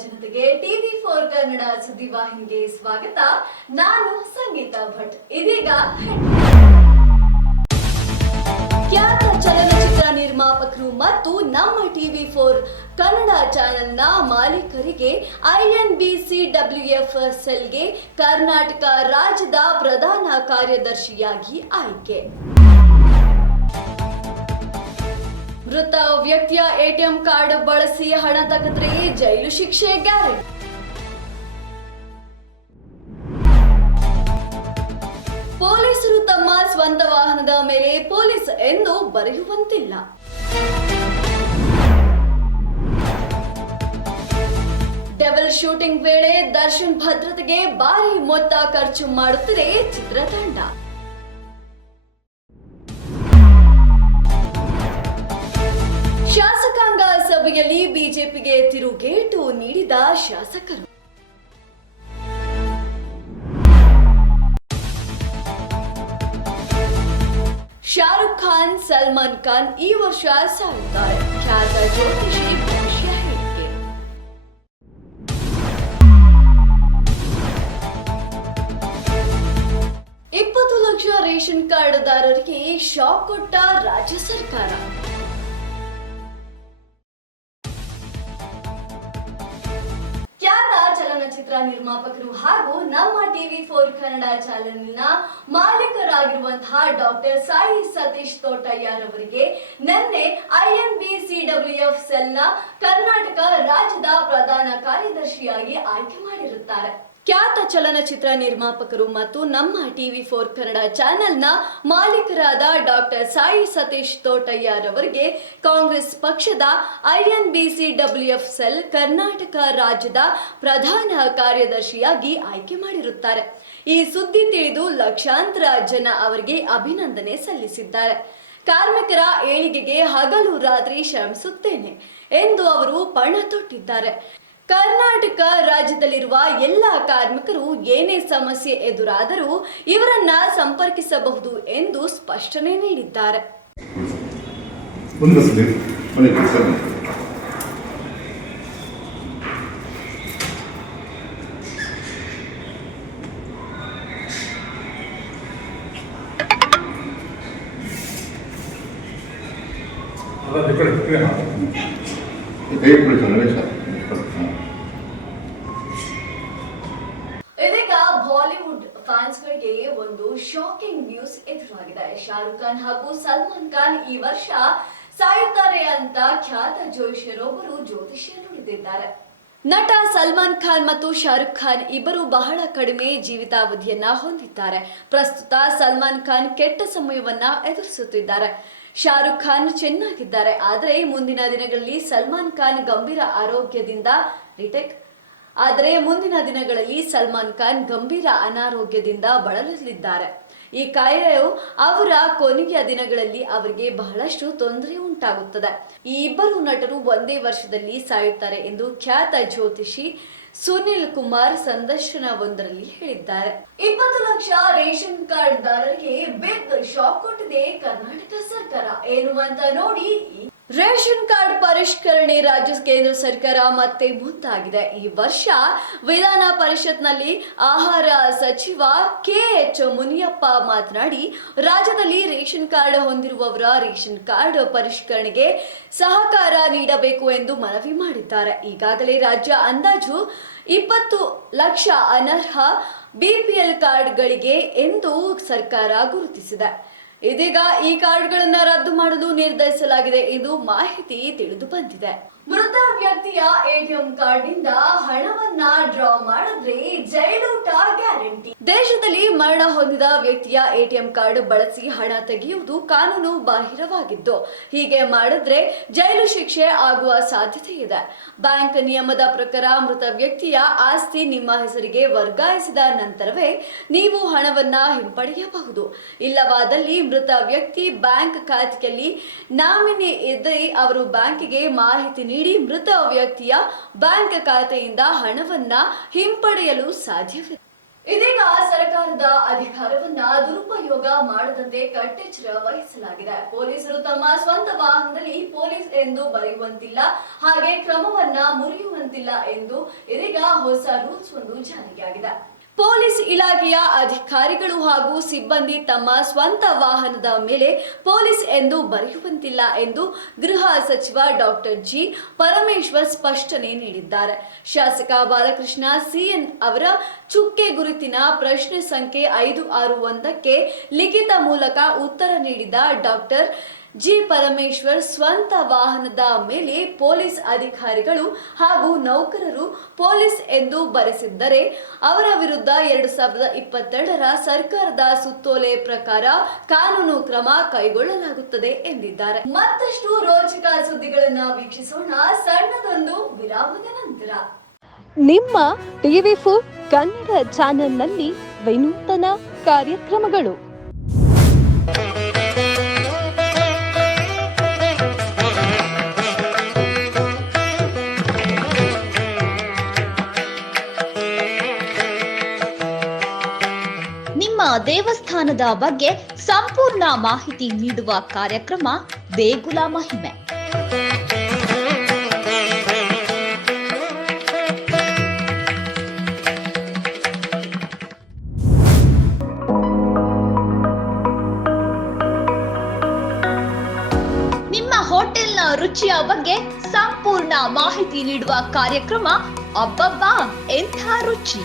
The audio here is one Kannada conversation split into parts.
ಜನತೆಗೆ ಟಿವಿ4 ಕನ್ನಡ ಸುದ್ದಿವಾಹಿನಿಗೆ ಸ್ವಾಗತ. ನಾನು ಸಂಗೀತ ಭಟ್. ಇದೀಗ ಖ್ಯಾತ ಚಲನಚಿತ್ರ ನಿರ್ಮಾಪಕರು ಮತ್ತು ನಮ್ಮ ಟಿವಿ4 ಕನ್ನಡ ಚಾನೆಲ್ನ ಮಾಲೀಕರಿಗೆ INBCWFSLಗೆ ಕರ್ನಾಟಕ ರಾಜ್ಯದ ಪ್ರಧಾನ ಕಾರ್ಯದರ್ಶಿಯಾಗಿ ಆಯ್ಕೆ. ಮೃತ ವ್ಯಕ್ತಿಯ ATM ಕಾರ್ಡ್ ಬಳಸಿ ಹಣ ತೆಗೆದ್ರೆ ಜೈಲು ಶಿಕ್ಷೆ ಗ್ಯಾರಂಟಿ. ಪೊಲೀಸರು ತಮ್ಮ ಸ್ವಂತ ವಾಹನದ ಮೇಲೆ ಪೊಲೀಸ್ ಎಂದು ಬರೆಯುವಂತಿಲ್ಲ. ಡೆವಲ್ ಶೂಟಿಂಗ್ ವೇಳೆ ದರ್ಶನ್ ಭದ್ರತೆಗೆ ಭಾರಿ ಮೊತ್ತ ಖರ್ಚು ಮಾಡುತ್ತಿದೆ ಚಿತ್ರತಂಡ. ಶಾಸಕಾಂಗ ಸಭೆಯಲ್ಲಿ ಬಿಜೆಪಿಗೆ ತಿರುಗೇಟು ನೀಡಿದ ಶಾಸಕರು. ಶಾರುಖ್ ಖಾನ್, ಸಲ್ಮಾನ್ ಖಾನ್ ಈ ವರ್ಷ ಸಾಯುತ್ತಾರೆ. ಖ್ಯಾತ ಜ್ಯೋತಿಷಿ ಭವಿಷ್ಯ ಹೇಳಿಕೆ. $20 ಲಕ್ಷ ರೇಷನ್ ಕಾರ್ಡ್ದಾರರಿಗೆ ಶಾಕ್ ಕೊಟ್ಟ ರಾಜ್ಯ ಸರ್ಕಾರ. ಚಲನಚಿತ್ರ ನಿರ್ಮಾಪಕರು ಹಾಗೂ ನಮ್ಮ ಟಿವಿ4 ಕನ್ನಡ ಚಾನೆಲ್ನ ಮಾಲೀಕರಾಗಿರುವಂತಹ ಡಾಕ್ಟರ್ ಸಾಯಿ ಸತೀಶ್ ತೋಟಯ್ಯರವರಿಗೆ ನಿನ್ನೆ INBCWFSLನ ಕರ್ನಾಟಕ ರಾಜ್ಯದ ಪ್ರಧಾನ ಕಾರ್ಯದರ್ಶಿಯಾಗಿ ಆಯ್ಕೆ ಮಾಡಿರುತ್ತಾರೆ. ಖ್ಯಾತ ಚಲನಚಿತ್ರ ನಿರ್ಮಾಪಕರು ಮತ್ತು ನಮ್ಮ ಟಿವಿ4 ಕನ್ನಡ ಚಾನೆಲ್ನ ಮಾಲೀಕರಾದ ಡಾಕ್ಟರ್ ಸಾಯಿ ಸತೀಶ್ ತೋಟಯ್ಯರವರಿಗೆ ಕಾಂಗ್ರೆಸ್ ಪಕ್ಷದ INBCWFSL ಕರ್ನಾಟಕ ರಾಜ್ಯದ ಪ್ರಧಾನ ಕಾರ್ಯದರ್ಶಿಯಾಗಿ ಆಯ್ಕೆ ಮಾಡಿರುತ್ತಾರೆ. ಈ ಸುದ್ದಿ ತಿಳಿದು ಲಕ್ಷಾಂತರ ಜನ ಅವರಿಗೆ ಅಭಿನಂದನೆ ಸಲ್ಲಿಸಿದ್ದಾರೆ. ಕಾರ್ಮಿಕರ ಏಳಿಗೆಗೆ ಹಗಲು ರಾತ್ರಿ ಶ್ರಮಿಸುತ್ತೇನೆ ಎಂದು ಅವರು ಪಣ ತೊಟ್ಟಿದ್ದಾರೆ. ಕರ್ನಾಟಕ ರಾಜ್ಯದಲ್ಲಿರುವ ಎಲ್ಲ ಕಾರ್ಮಿಕರು ಏನೇ ಸಮಸ್ಯೆ ಎದುರಾದರೂ ಇವರನ್ನ ಸಂಪರ್ಕಿಸಬಹುದು ಎಂದು ಸ್ಪಷ್ಟನೆ ನೀಡಿದ್ದಾರೆ. ಇದೀಗ ಬಾಲಿವುಡ್ ಫ್ಯಾನ್ಸ್ಗಳಿಗೆ ಒಂದು ಶಾಕಿಂಗ್ ನ್ಯೂಸ್ ಎದುರಾಗಿದೆ. ಶಾರುಖ್ ಖಾನ್ ಹಾಗೂ ಸಲ್ಮಾನ್ ಖಾನ್ ಈ ವರ್ಷ ಸಾಯುತ್ತಾರೆ ಅಂತ ಖ್ಯಾತ ಜ್ಯೋತಿಷ್ಯರೊಬ್ಬರು ಜ್ಯೋತಿಷ್ಯ ನುಡಿದಿದ್ದಾರೆ. ನಟ ಸಲ್ಮಾನ್ ಖಾನ್ ಮತ್ತು ಶಾರುಖ್ ಖಾನ್ ಇಬ್ಬರು ಬಹಳ ಕಡಿಮೆ ಜೀವಿತಾವಧಿಯನ್ನ ಹೊಂದಿದ್ದಾರೆ. ಪ್ರಸ್ತುತ ಸಲ್ಮಾನ್ ಖಾನ್ ಕೆಟ್ಟ ಸಮಯವನ್ನ ಎದುರಿಸುತ್ತಿದ್ದಾರೆ. ಶಾರುಖ್ ಖಾನ್ ಚೆನ್ನಾಗಿದ್ದಾರೆ. ಆದರೆ ಮುಂದಿನ ದಿನಗಳಲ್ಲಿ ಸಲ್ಮಾನ್ ಖಾನ್ ಗಂಭೀರ ಅನಾರೋಗ್ಯದಿಂದ ಬಳಲಲಿದ್ದಾರೆ. ಈ ಕಾಯಿಲೆಯು ಅವರ ಕೊನೆಯ ದಿನಗಳಲ್ಲಿ ಅವರಿಗೆ ಬಹಳಷ್ಟು ತೊಂದರೆ ಉಂಟಾಗುತ್ತದೆ. ಈ ಇಬ್ಬರು ನಟರು ಒಂದೇ ವರ್ಷದಲ್ಲಿ ಸಾಯುತ್ತಾರೆ ಎಂದು ಖ್ಯಾತ ಜ್ಯೋತಿಷಿ ಸುನಿಲ್ ಕುಮಾರ್ ಸಂದರ್ಶನವೊಂದರಲ್ಲಿ ಹೇಳಿದ್ದಾರೆ. 20 ಲಕ್ಷ ರೇಷನ್ ಕಾರ್ಡ್ ದಾರರಿಗೆ ಬಿಗ್ ಶಾಕ್ ಕೊಟ್ಟಿದೆ ಕರ್ನಾಟಕ ಸರ್ಕಾರ. ಏನು ಅಂತ ನೋಡಿ. ರೇಷನ್ ಕಾರ್ಡ್ ಪರಿಷ್ಕರಣೆ ರಾಜ್ಯ ಕೇಂದ್ರ ಸರ್ಕಾರ ಮತ್ತೆ ಮುಂದಾಗಿದೆ. ಈ ವರ್ಷ ವಿಧಾನ ಪರಿಷತ್ನಲ್ಲಿ ಆಹಾರ ಸಚಿವ KH ಮುನಿಯಪ್ಪ ಮಾತನಾಡಿ, ರಾಜ್ಯದಲ್ಲಿ ರೇಷನ್ ಕಾರ್ಡ್ ಹೊಂದಿರುವವರ ರೇಷನ್ ಕಾರ್ಡ್ ಪರಿಷ್ಕರಣೆಗೆ ಸಹಕಾರ ನೀಡಬೇಕು ಎಂದು ಮನವಿ ಮಾಡಿದ್ದಾರೆ. ಈಗಾಗಲೇ ರಾಜ್ಯ ಅಂದಾಜು 20 ಲಕ್ಷ ಅನರ್ಹ BPL ಕಾರ್ಡ್ಗಳಿಗೆ ಎಂದು ಸರ್ಕಾರ ಗುರುತಿಸಿದೆ. ಇದೀಗ ಈ ಕಾರ್ಡ್ಗಳನ್ನ ರದ್ದು ಮಾಡಲು ನಿರ್ಧರಿಸಲಾಗಿದೆ ಎಂದು ಮಾಹಿತಿ ತಿಳಿದು ಬಂದಿದೆ. ಮೃತ ವ್ಯಕ್ತಿಯ ATM ಕಾರ್ಡ್ನಿಂದ ಹಣವನ್ನ ಡ್ರಾ ಮಾಡಿದ್ರೆ ಜೈಲೂಟ ಗ್ಯಾರಂಟಿ. ದೇಶದಲ್ಲಿ ಮರಣ ಹೊಂದಿದ ವ್ಯಕ್ತಿಯ ATM ಕಾರ್ಡ್ ಬಳಸಿ ಹಣ ತೆಗೆಯುವುದು ಕಾನೂನು ಬಾಹಿರವಾಗಿದ್ದು, ಹೀಗೆ ಮಾಡಿದ್ರೆ ಜೈಲು ಶಿಕ್ಷೆ ಆಗುವ ಸಾಧ್ಯತೆ ಇದೆ. ಬ್ಯಾಂಕ್ ನಿಯಮದ ಪ್ರಕಾರ ಮೃತ ವ್ಯಕ್ತಿಯ ಆಸ್ತಿ ನಿಮ್ಮ ಹೆಸರಿಗೆ ವರ್ಗಾಯಿಸಿದ ನಂತರವೇ ನೀವು ಹಣವನ್ನ ಹಿಂಪಡೆಯಬಹುದು. ಇಲ್ಲವಾದಲ್ಲಿ ಮೃತ ವ್ಯಕ್ತಿ ಬ್ಯಾಂಕ್ ಖಾತೆಯಲ್ಲಿ ನಾಮಿನಿ ಇದ್ದರೆ ಅವರು ಬ್ಯಾಂಕಿಗೆ ಮಾಹಿತಿ ನೀಡಿ ಮೃತ ವ್ಯಕ್ತಿಯ ಬ್ಯಾಂಕ್ ಖಾತೆಯಿಂದ ಹಣವನ್ನ ಹಿಂಪಡೆಯಲು ಸಾಧ್ಯವಿದೆ. ಇದೀಗ ಸರ್ಕಾರದ ಅಧಿಕಾರವನ್ನ ದುರುಪಯೋಗ ಮಾಡದಂತೆ ಕಟ್ಟೆಚ್ಚರ ವಹಿಸಲಾಗಿದೆ. ಪೊಲೀಸರು ತಮ್ಮ ಸ್ವಂತ ವಾಹನದಲ್ಲಿ ಪೊಲೀಸ್ ಎಂದು ಬರೆಯುವಂತಿಲ್ಲ, ಹಾಗೆ ಕ್ರಮವನ್ನ ಮುರಿಯುವಂತಿಲ್ಲ ಎಂದು ಇದೀಗ ಹೊಸ ರೂಲ್ಸ್ ಒಂದು ಜಾರಿಯಾಗಿದೆ. ಪೊಲೀಸ್ ಇಲಾಖೆಯ ಅಧಿಕಾರಿಗಳು ಹಾಗೂ ಸಿಬ್ಬಂದಿ ತಮ್ಮ ಸ್ವಂತ ವಾಹನದ ಮೇಲೆ ಪೊಲೀಸ್ ಎಂದು ಬರೆಯುವಂತಿಲ್ಲ ಎಂದು ಗೃಹ ಸಚಿವ ಡಾಕ್ಟರ್ ಜಿ ಪರಮೇಶ್ವರ್ ಸ್ಪಷ್ಟನೆ ನೀಡಿದ್ದಾರೆ. ಶಾಸಕ ಬಾಲಕೃಷ್ಣ ಸಿಎನ್ ಅವರ ಚುಕ್ಕೆ ಗುರುತಿನ ಪ್ರಶ್ನೆ ಸಂಖ್ಯೆ 561ಕ್ಕೆ ಲಿಖಿತ ಮೂಲಕ ಉತ್ತರ ನೀಡಿದ ಡಾಕ್ಟರ್ ಜಿ ಪರಮೇಶ್ವರ್, ಸ್ವಂತ ವಾಹನದ ಮೇಲೆ ಪೊಲೀಸ್ ಅಧಿಕಾರಿಗಳು ಹಾಗೂ ನೌಕರರು ಪೊಲೀಸ್ ಎಂದು ಬರೆಸಿದ್ದರೆ ಅವರ ವಿರುದ್ಧ 2022ರ ಸರ್ಕಾರದ ಸುತ್ತೋಲೆ ಪ್ರಕಾರ ಕಾನೂನು ಕ್ರಮ ಕೈಗೊಳ್ಳಲಾಗುತ್ತದೆ ಎಂದಿದ್ದಾರೆ. ಮತ್ತಷ್ಟು ರೋಚಕ ಸುದ್ದಿಗಳನ್ನ ವೀಕ್ಷಿಸೋಣ ಸಣ್ಣದೊಂದು ವಿರಾಮದ ನಂತರ. ನಿಮ್ಮ ಟಿವಿ4 ಕನ್ನಡ ಚಾನೆಲ್ನಲ್ಲಿ ವಿನೂತನ ಕಾರ್ಯಕ್ರಮಗಳು. ನಿಮ್ಮ ದೇವಸ್ಥಾನದ ಬಗ್ಗೆ ಸಂಪೂರ್ಣ ಮಾಹಿತಿ ನೀಡುವ ಕಾರ್ಯಕ್ರಮ ದೇಗುಲ ಮಹಿಮೆ. ನಿಮ್ಮ ಹೋಟೆಲ್ನ ರುಚಿಯ ಬಗ್ಗೆ ಸಂಪೂರ್ಣ ಮಾಹಿತಿ ನೀಡುವ ಕಾರ್ಯಕ್ರಮ ಅಬ್ಬಬ್ಬಾ ಎಂಥ ರುಚಿ.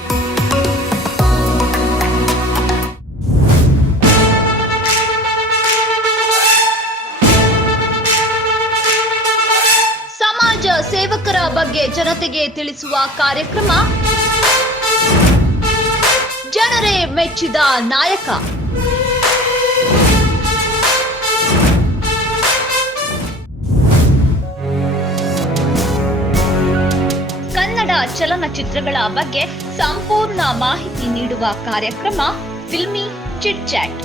ಸೇವಕರ ಬಗ್ಗೆ ಜನತೆಗೆ ತಿಳಿಸುವ ಕಾರ್ಯಕ್ರಮ ಜನರೇ ಮೆಚ್ಚಿದ ನಾಯಕ. ಕನ್ನಡ ಚಲನಚಿತ್ರಗಳ ಬಗ್ಗೆ ಸಂಪೂರ್ಣ ಮಾಹಿತಿ ನೀಡುವ ಕಾರ್ಯಕ್ರಮ ಫಿಲ್ಮಿ ಚಿಟ್ ಚಾಟ್.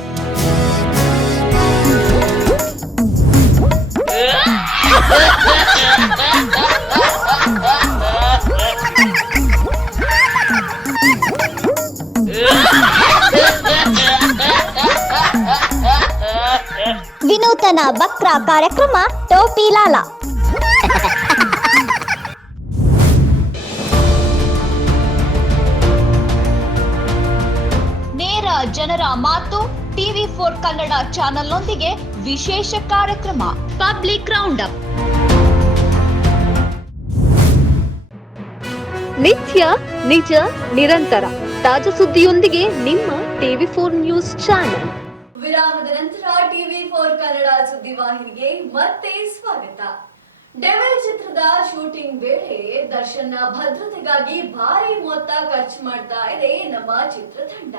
ವಿನೂತನ ವಕ್ರ ಕಾರ್ಯಕ್ರಮ ಟೋಪಿ ಲಾಲಾ. ನೇರ ಜನರ ಮಾತು ಟಿವಿ4 ಕನ್ನಡ ಚಾನೆಲ್ನೊಂದಿಗೆ ವಿಶೇಷ ಕಾರ್ಯಕ್ರಮ ಪಬ್ಲಿಕ್ ರೌಂಡ್ ಅಪ್. ನಿತ್ಯ ನಿಜ ನಿರಂತರ ತಾಜಾ ಸುದ್ದಿಯೊಂದಿಗೆ ನಿಮ್ಮ ಟಿವಿ4 ನ್ಯೂಸ್ ಚಾನೆಲ್. ವಿರಾಮದ ನಂತರ ಟಿವಿ4 ಕನ್ನಡ ಸುದ್ದಿವಾಹಿನಿಗೆ ಮತ್ತೆ ಸ್ವಾಗತ. ಡೆವಿಲ್ ಚಿತ್ರದ ಶೂಟಿಂಗ್ ವೇಳೆ ದರ್ಶನ್ನ ಭದ್ರತೆಗಾಗಿ ಭಾರಿ ಮೊತ್ತ ಖರ್ಚು ಮಾಡ್ತಾ ಇದೆ ನಮ್ಮ ಚಿತ್ರತಂಡ.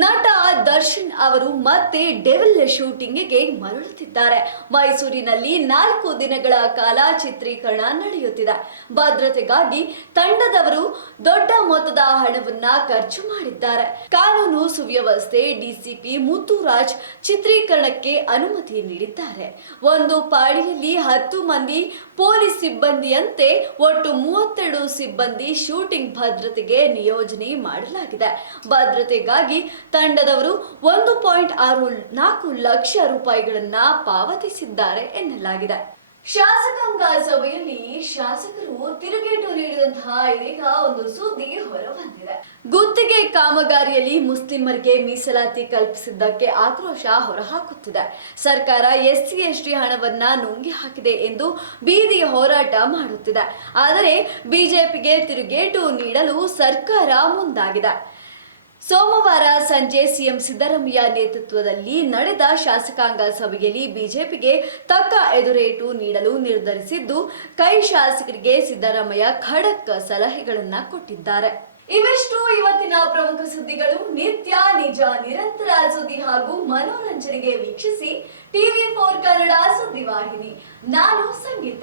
ನಟ ದರ್ಶನ್ ಅವರು ಮತ್ತೆ ಡೆವಿಲ್ ಶೂಟಿಂಗ್ಗೆ ಮರಳುತ್ತಿದ್ದಾರೆ. ಮೈಸೂರಿನಲ್ಲಿ 4 ದಿನಗಳ ಕಾಲ ಚಿತ್ರೀಕರಣ ನಡೆಯುತ್ತಿದೆ. ಭದ್ರತೆಗಾಗಿ ತಂಡದವರು ದೊಡ್ಡ ಮೊತ್ತದ ಹಣವನ್ನ ಖರ್ಚು ಮಾಡಿದ್ದಾರೆ. ಕಾನೂನು ಸುವ್ಯವಸ್ಥೆ ಡಿಸಿಪಿ ಮುತ್ತುರಾಜ್ ಚಿತ್ರೀಕರಣಕ್ಕೆ ಅನುಮತಿ ನೀಡಿದ್ದಾರೆ. ಒಂದು ಪಾಳಿಯಲ್ಲಿ 10 ಮಂದಿ ಪೊಲೀಸ್ ಸಿಬ್ಬಂದಿಯಂತೆ ಒಟ್ಟು 32 ಸಿಬ್ಬಂದಿ ಶೂಟಿಂಗ್ ಭದ್ರತೆಗೆ ನಿಯೋಜನೆ ಮಾಡಲಾಗಿದೆ. ಭದ್ರತೆಗಾಗಿ ತಂಡದವರು 1.64 ಲಕ್ಷ ರೂಪಾಯಿಗಳನ್ನ ಪಾವತಿಸಿದ್ದಾರೆ ಎನ್ನಲಾಗಿದೆ. ಶಾಸಕಾಂಗ ಸಭೆಯಲ್ಲಿ ಶಾಸಕರು ತಿರುಗೇಟು ನೀಡಿದಂತಹ ಇದೀಗ ಒಂದು ಸುದ್ದಿ ಹೊರಬಂದಿದೆ. ಗುತ್ತಿಗೆ ಕಾಮಗಾರಿಯಲ್ಲಿ ಮುಸ್ಲಿಮರಿಗೆ ಮೀಸಲಾತಿ ಕಲ್ಪಿಸಿದ್ದಕ್ಕೆ ಆಕ್ರೋಶ ಹೊರಹಾಕುತ್ತಿದೆ. ಸರ್ಕಾರ ಎಸ್ಸಿ ಎಸ್ಟಿ ಹಣವನ್ನ ನುಂಗಿ ಹಾಕಿದೆ ಎಂದು ಬೀದಿ ಹೋರಾಟ ಮಾಡುತ್ತಿದೆ. ಆದರೆ ಬಿಜೆಪಿಗೆ ತಿರುಗೇಟು ನೀಡಲು ಸರ್ಕಾರ ಮುಂದಾಗಿದೆ. ಸೋಮವಾರ ಸಂಜೆ ಸಿಎಂ ಸಿದ್ದರಾಮಯ್ಯ ನೇತೃತ್ವದಲ್ಲಿ ನಡೆದ ಶಾಸಕಾಂಗ ಸಭೆಯಲ್ಲಿ ಬಿಜೆಪಿಗೆ ತಕ್ಕ ಎದುರೇಟು ನೀಡಲು ನಿರ್ಧರಿಸಿದ್ದು, ಕೈ ಶಾಸಕರಿಗೆ ಸಿದ್ದರಾಮಯ್ಯ ಖಡಕ್ ಸಲಹೆಗಳನ್ನ ಕೊಟ್ಟಿದ್ದಾರೆ. ಇವೆಷ್ಟು ಇವತ್ತಿನ ಪ್ರಮುಖ ಸುದ್ದಿಗಳು. ನಿತ್ಯ ನಿಜ ನಿರಂತರ ಸುದ್ದಿ ಹಾಗೂ ಮನೋರಂಜನೆಗೆ ವೀಕ್ಷಿಸಿ ಟಿವಿ4 ಕನ್ನಡ ಸುದ್ದಿವಾಹಿನಿ. ನಾನು ಸಂಗೀತ.